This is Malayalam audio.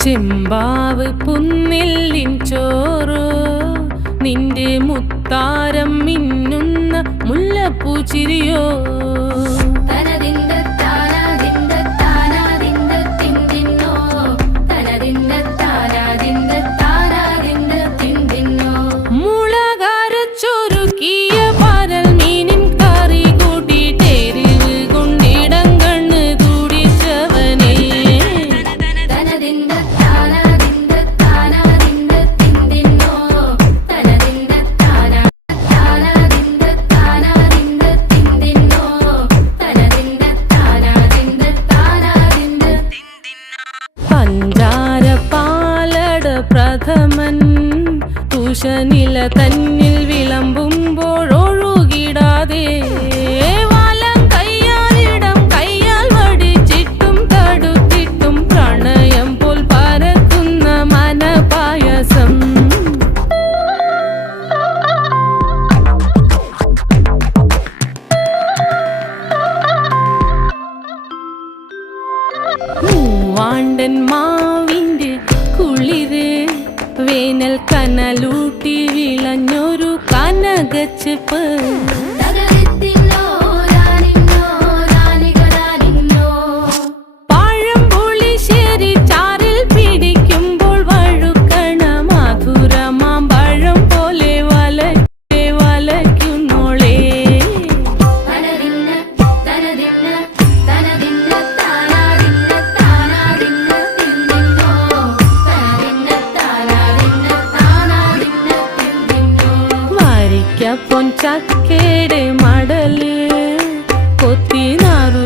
ചെമ്പാവ് പുന്നില്ലിൻ ചോറോ നിന്റെ മുത്താരം മിന്നുന്ന മുല്ലപ്പൂച്ചിരിയോ പ്രഥമൻ തുഷനില തന്നിൽ വിളമ്പുമ്പോഴൊഴുകിടാതെ വലം കയ്യാലിടം കയ്യാൽ വടിച്ചിട്ടും തടുത്തിട്ടും പ്രണയം പോൽ പരത്തുന്ന മനപായസം മൂവാണ്ടൻ മാവിന്റെ കുളിര് വേനൽ കനലൂട്ടി വിളഞ്ഞൊരു കനകച്ചെപ്പ് പഴംപുളിശ്ശേരി ചാറിൽ പിടിക്കുമ്പോൾ വഴുക്കണ മധുരമാം പഴം പോലെ വലയ്ക്കുന്നോളേ പൊൻചക്കയുടെ മടല് കൊത്തി നാറു